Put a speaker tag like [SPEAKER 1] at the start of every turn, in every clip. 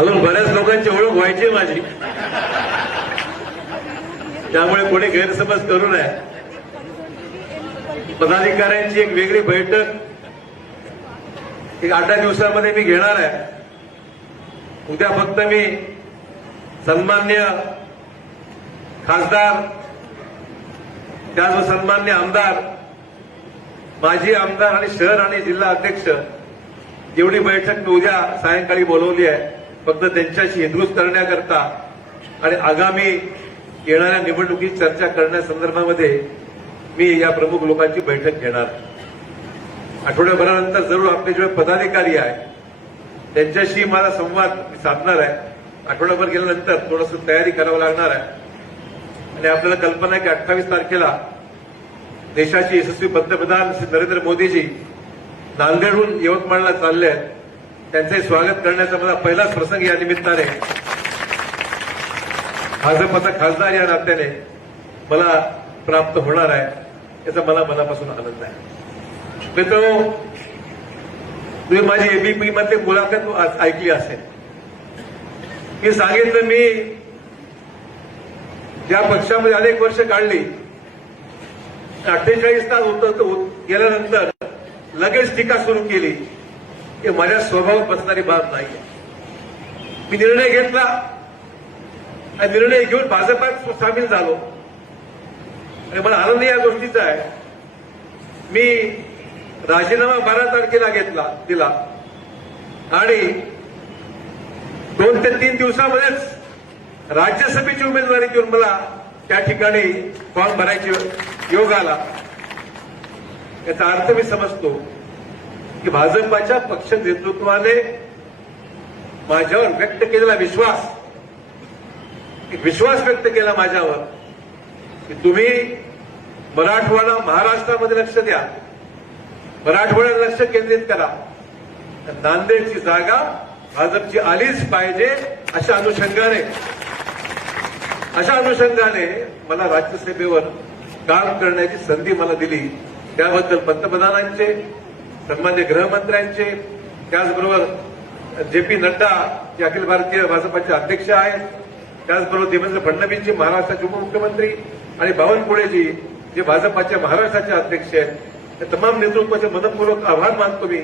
[SPEAKER 1] अजून बऱ्याच लोकांची ओळख व्हायची माझी त्यामुळे कोणी गैरसमज करू नये पदाधिकाऱ्यांची एक वेगळी बैठक एक आठ दिवसामध्ये मी घेणार आहे उद्या फक्त मी सन्मान्य खासदार त्याचं सन्मान्य आमदार माजी आमदार आणि शहर आणि जिल्हा अध्यक्ष एवढी बैठक मी उद्या सायंकाळी बोलवली आहे फक्त त्यांच्याशी हिंदूच करण्याकरता आणि आगामी येणाऱ्या निवडणुकीत चर्चा करण्यासंदर्भामध्ये मी या प्रमुख लोकांची बैठक घेणार आठवड्याभरानंतर जरूर आपले जेवढे पदाधिकारी आहे त्यांच्याशी मला संवाद साधणार आहे आठवड्याभर गेल्यानंतर थोडस तयारी करावं लागणार आहे आणि आपल्याला कल्पना आहे की अठ्ठावीस तारखेला देशाचे यशस्वी पंतप्रधान श्री नरेंद्र मोदीजी नांदेडहून यवतमाळला चालले आहेत त्यांचे स्वागत करण्याचा मला पहिलाच प्रसंग या निमित्ताने भाजपचा खासदार या नात्याने मला प्राप्त होणार आहे याचा मला मनापासून आनंद आहे मित्र तुम्ही माझी एबीपी मध्ये मुलाखत ऐकली असेल मी सांगितलं मी ज्या पक्षामध्ये अनेक वर्ष काढली अठ्ठेचाळीस तास होत गेल्यानंतर लगेच टीका सुरू केली हे माझ्या स्वभावात बसणारी बाब नाही मी निर्णय घेतला आणि निर्णय घेऊन भाजपात सामील झालो आणि मला आनंद या गोष्टीचा आहे मी राजीनामा बारा तारखेला घेतला दिला आणि दोन ते तीन दिवसामध्येच राज्यसभेची उमेदवारी देऊन मला त्या ठिकाणी फॉर्म भरायचे योग आला याचा अर्थ मी समजतो की भाजपाच्या पक्ष नेतृत्वाने माझ्यावर व्यक्त केलेला विश्वास एक विश्वास व्यक्त केला माझ्यावर की तुम्ही मराठवाडा महाराष्ट्रामध्ये लक्ष द्या मराठवाड्याला लक्ष केंद्रित करा नांदेडची जागा भाजपची आलीच पाहिजे अशा अनुषंगाने अशा अनुषंगाने मला राज्यसभेवर काम करण्याची संधी मला दिली त्याबद्दल पंतप्रधानांचे सन्मान्य गृहमंत्र्यांचे त्याचबरोबर जे पी नड्डा जे अखिल भारतीय भाजपाचे अध्यक्ष आहेत त्याचबरोबर देवेंद्र फडणवीसजी महाराष्ट्राचे उपमुख्यमंत्री आणि बावनकुळेजी जे भाजपाचे महाराष्ट्राचे अध्यक्ष आहेत त्या तमाम नेतृत्वाचे मनपूर्वक आभार मानतो मी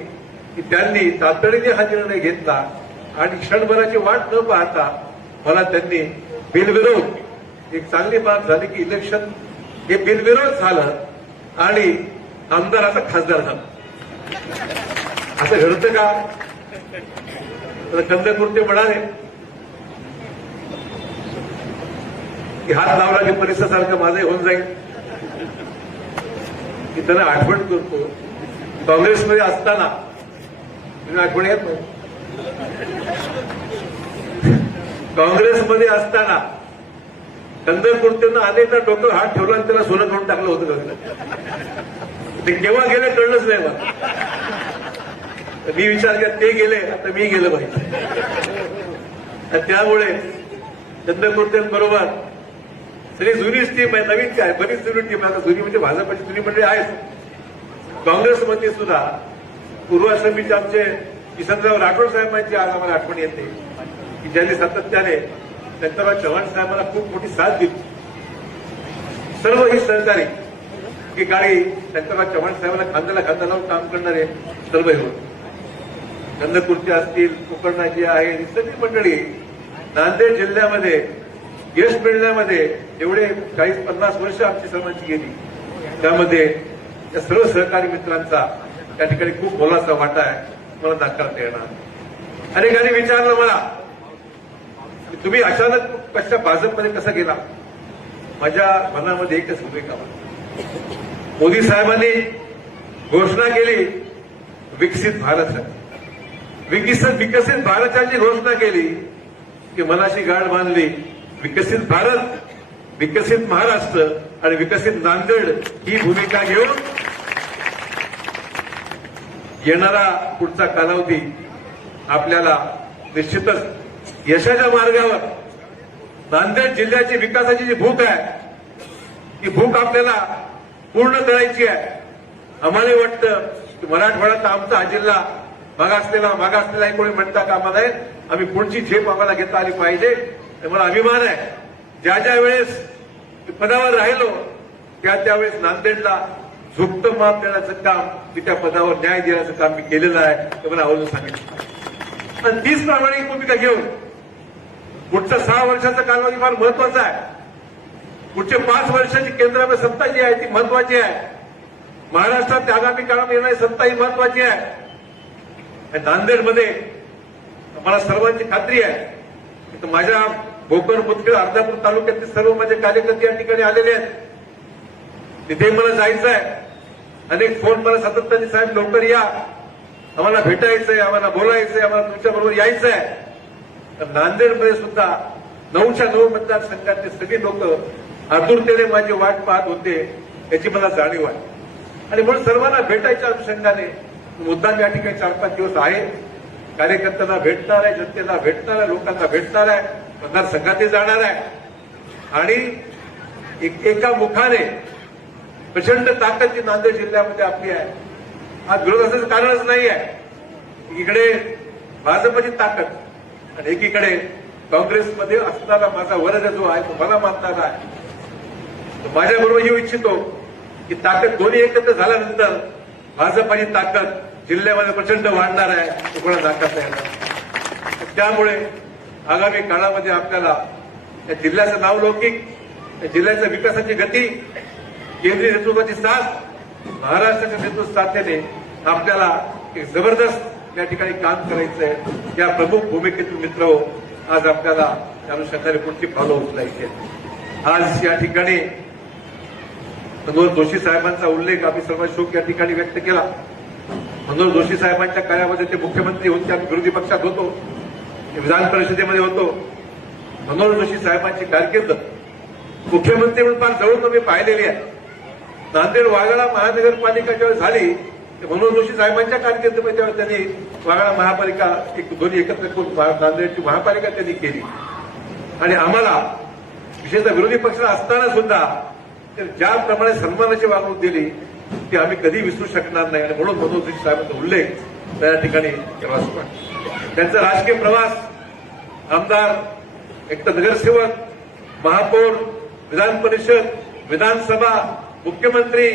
[SPEAKER 1] की त्यांनी तातडीने हा निर्णय घेतला आणि क्षणभराची वाट न पाहता मला त्यांनी बिलविरोध एक चांगली बाब झाली की इलेक्शन हे बिलविरोध झालं आणि आमदाराचा खासदार झाला असं घडतं का कंद कुर्ते म्हणाले की हात लावला की परिसरासारखं माझं होऊन जाईल की त्यांना आठवण करतो काँग्रेसमध्ये असताना आठवण येतो काँग्रेसमध्ये असताना कंदर कुर्तेनं तर डोकं हात ठेवला आणि त्याला सोनं करून टाकलं होतं ते केव्हा गेले कळलंच नाही मला मी विचार केला ते गेले आता मी गेलं पाहिजे त्यामुळे बरोबर सगळी जुनी टीम आहे नवीन काय बरीच जुनी टीम आहे जुनी म्हणजे भाजपाची जुनी मंडळी आहेच काँग्रेसमध्ये सुद्धा समिती आमचे विसंतराव राठोड साहेबांची आज आम्हाला आठवण येते की ज्यांनी सातत्याने शंकरराव चव्हाण साहेबांना खूप मोठी साथ दिली सर्व ही सहकारी की गाडी त्यांच्या चव्हाण साहेबांना खांद्याला खांदा लावून काम करणारे सर्व येऊन कंदकुर्ती असतील जी आहे ही सगळी मंडळी नांदेड जिल्ह्यामध्ये यश मिळण्यामध्ये एवढे चाळीस पन्नास वर्ष आमची सर्वांची गेली त्यामध्ये या सर्व सहकारी मित्रांचा त्या ठिकाणी खूप बोलासा वाटा आहे मला नाकारता येणार अनेकांनी विचारलं मला तुम्ही अचानक कशा भाजपमध्ये कसा गेला माझ्या मनामध्ये एकच भूमिका मोदी साहेबांनी घोषणा केली विकसित भारत विकसित विकसित भारताची घोषणा केली की मनाशी गाठ बांधली विकसित भारत विकसित महाराष्ट्र आणि विकसित नांदेड ही भूमिका घेऊन येणारा पुढचा कालावधी आपल्याला निश्चितच यशाच्या मार्गावर नांदेड जिल्ह्याची विकासाची जी भूक आहे ती भूक आपल्याला पूर्ण करायची आहे आम्हाला वाटतं की तर आमचा हा जिल्हा मागासलेला मागासलेला कोणी म्हणता कामा नये आम्ही पुढची झेप आम्हाला घेता आली पाहिजे हे मला अभिमान आहे ज्या ज्या वेळेस पदावर राहिलो त्या त्यावेळेस नांदेडला झुक्त माप देण्याचं काम मी त्या पदावर न्याय देण्याचं काम मी केलेलं आहे ते मला आवडून सांगितलं आणि तीच प्रामाणिक भूमिका घेऊन पुढचं सहा वर्षाचा कालावधी फार महत्वाचा आहे पुढचे पाच वर्षाची केंद्रामध्ये सत्ता जी आहे ती महत्वाची आहे महाराष्ट्रात आगामी काळात येणारी सत्ता ही महत्वाची आहे नांदेडमध्ये मला सर्वांची खात्री आहे माझ्या भोकर मुदखेड अर्धापूर तालुक्यातील सर्व माझे कार्यकर्ते या ठिकाणी आलेले आहेत तिथे मला जायचं आहे अनेक फोन मला सातत्याने साहेब लवकर या आम्हाला भेटायचंय आम्हाला बोलायचंय आम्हाला तुमच्याबरोबर यायचं आहे तर नांदेडमध्ये सुद्धा नऊच्या नऊ मतदारसंघातले सगळी लोक आतुरतेने माझी वाट पाहत होते याची मला जाणीव आहे आणि म्हणून सर्वांना भेटायच्या अनुषंगाने मुद्दाम या ठिकाणी चार पाच दिवस आहे कार्यकर्त्यांना भेटणार आहे जनतेला भेटणार आहे लोकांना भेटणार आहे मतदारसंघातही जाणार आहे आणि एका मुखाने प्रचंड ताकद जी नांदेड जिल्ह्यामध्ये आपली आहे हा विरोध असण्याचं कारणच नाही आहे इकडे भाजपची ताकद आणि एकीकडे काँग्रेसमध्ये असणारा माझा वर्ग जो आहे तो मला मानणारा आहे माझ्याबरोबर येऊ इच्छितो की ताकद दोन्ही एकत्र झाल्यानंतर भाजपाची ताकद जिल्ह्यामध्ये प्रचंड वाढणार आहे तो कोणा दाखवता येणार त्यामुळे आगामी काळामध्ये आपल्याला या जिल्ह्याचं नाव लौकिक या जिल्ह्याच्या विकासाची गती केंद्रीय नेतृत्वाची साथ महाराष्ट्राच्या नेतृत्व साथेने आपल्याला एक जबरदस्त या ठिकाणी काम करायचं आहे या प्रमुख भूमिकेतून मित्र हो, आज आपल्याला त्या अनुषंगाने पुढची फॉलो उचलायची आज या ठिकाणी मनोहर जोशी साहेबांचा उल्लेख आम्ही सर्व शोक या ठिकाणी व्यक्त केला मनोहर जोशी साहेबांच्या काळामध्ये ते मुख्यमंत्री होते आम्ही विरोधी पक्षात होतो विधान परिषदेमध्ये होतो मनोहर जोशी साहेबांची कारकीर्द मुख्यमंत्री म्हणून फार जवळ तुम्ही पाहिलेली आहे नांदेड वाघाळा महानगरपालिका ज्यावेळेस झाली मनोहर जोशी साहेबांच्या कारकिर्दीमध्ये त्यावेळेस त्यांनी वाघाळा महापालिका एक दोन्ही एकत्र करून नांदेडची महापालिका त्यांनी केली आणि आम्हाला विशेषतः विरोधी पक्ष असताना सुद्धा ज्याप्रमाणे सन्मानाची वागणूक दिली ती आम्ही कधी विसरू शकणार नाही आणि म्हणून मनोज साहेबांचा उल्लेख त्या ठिकाणी त्यांचा राजकीय प्रवास आमदार एक तर नगरसेवक महापौर विधान परिषद विधानसभा मुख्यमंत्री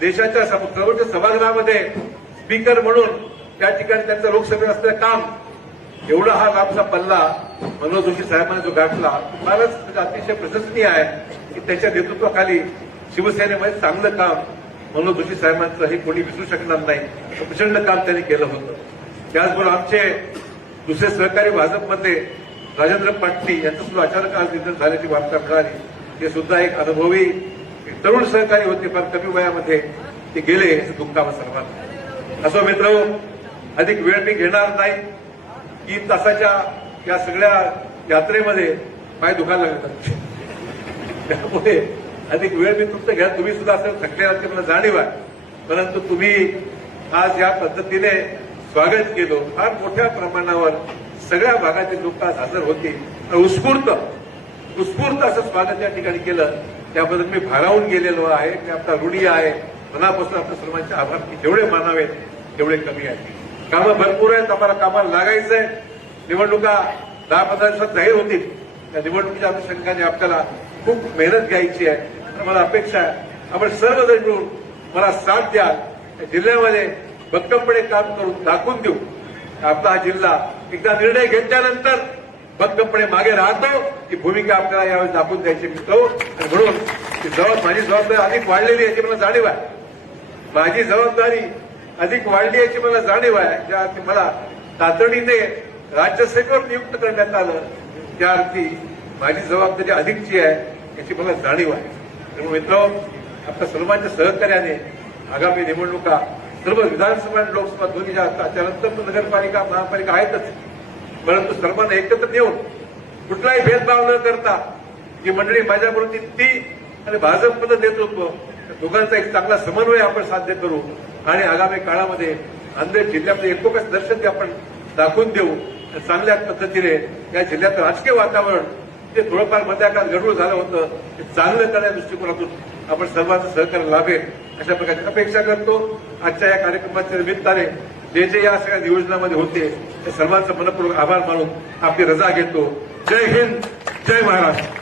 [SPEAKER 1] देशाच्या सर्वोच्च सभागृहामध्ये स्पीकर म्हणून त्या ठिकाणी त्यांचं लोकसभेत असलेलं काम एवढा हा लांबचा पल्ला मनोज जोशी साहेबांनी जो गाठला फारच म्हणजे अतिशय प्रशंसनीय आहे की त्याच्या नेतृत्वाखाली शिवसेनेमध्ये चांगलं काम मनोज जोशी साहेबांचं हे कोणी विसरू शकणार नाही प्रचंड काम त्यांनी केलं होतं त्याचबरोबर आमचे दुसरे सहकारी भाजपमध्ये राजेंद्र पाटणी यांचं सुद्धा अचानक आज निधन झाल्याची वार्ता मिळाली ते सुद्धा एक अनुभवी तरुण सहकारी होते फार कमी वयामध्ये ते गेले याचं दुःख आम्हाला सर्वांना असो मित्र अधिक वेळ मी घेणार नाही तीन तासाच्या या सगळ्या यात्रेमध्ये पाय दुखायला लागतात त्यामुळे अधिक वेळ मी तुमचं घ्या तुम्ही सुद्धा असं थकले असते मला जाणीव आहे परंतु तुम्ही आज या पद्धतीने स्वागत केलं फार मोठ्या प्रमाणावर सगळ्या भागातील लोक आज हजर होती उत्स्फूर्त उत्स्फूर्त असं स्वागत या ठिकाणी केलं त्याबद्दल मी भारावून गेलेलो आहे मी आपला रूढी आहे मनापासून आपल्या सर्वांचे आभार जेवढे मानावेत तेवढे कमी आहेत कामं भरपूर आहेत आम्हाला कामाला लागायचंय निवडणुका दहा पंधरा दिवसात जाहीर होतील त्या निवडणुकीच्या अनुषंगाने आपल्याला खूप मेहनत घ्यायची आहे मला अपेक्षा आहे आपण सर्वजण मिळून मला साथ द्या जिल्ह्यामध्ये भक्कमपणे काम करून दाखवून देऊ आपला हा जिल्हा एकदा निर्णय घेतल्यानंतर भक्कमपणे मागे राहतो ही भूमिका आपल्याला यावेळी दाखवून द्यायची मिळतो आणि म्हणून माझी जबाबदारी अधिक वाढलेली याची मला जाणीव आहे माझी जबाबदारी अधिक वाढली याची मला जाणीव आहे ज्या अर्थी मला तातडीने राज्यसेवेवर नियुक्त करण्यात आलं त्या अर्थी माझी जबाबदारी अधिकची आहे याची मला जाणीव आहे त्यामुळे मित्र आपल्या सर्वांच्या सहकार्याने आगामी निवडणुका सर्व विधानसभा आणि लोकसभा दोन्ही ज्या असतात त्यानंतर नगरपालिका महापालिका आहेतच परंतु सर्वांना एकत्र येऊन कुठलाही भेदभाव न करता जी मंडळी माझ्याबरोबर ती आणि भाजपमध्ये नेतृत्व दोघांचा एक चांगला समन्वय आपण साध्य करू आणि आगामी काळामध्ये नांदेड जिल्ह्यामध्ये एकोपच दर्शन ते आपण दाखवून देऊ चांगल्या पद्धतीने या जिल्ह्यात राजकीय वातावरण ते थोडंफार मधल्या काळात झालं होतं ते चांगलं करण्या दृष्टिकोनातून आपण सर्वांचं सहकार्य लाभेल अशा प्रकारची अपेक्षा करतो आजच्या या कार्यक्रमाच्या निमित्ताने जे जे या सगळ्या नियोजनामध्ये होते त्या सर्वांचा मनपूर्वक आभार मानून आपली रजा घेतो जय हिंद जय महाराष्ट्र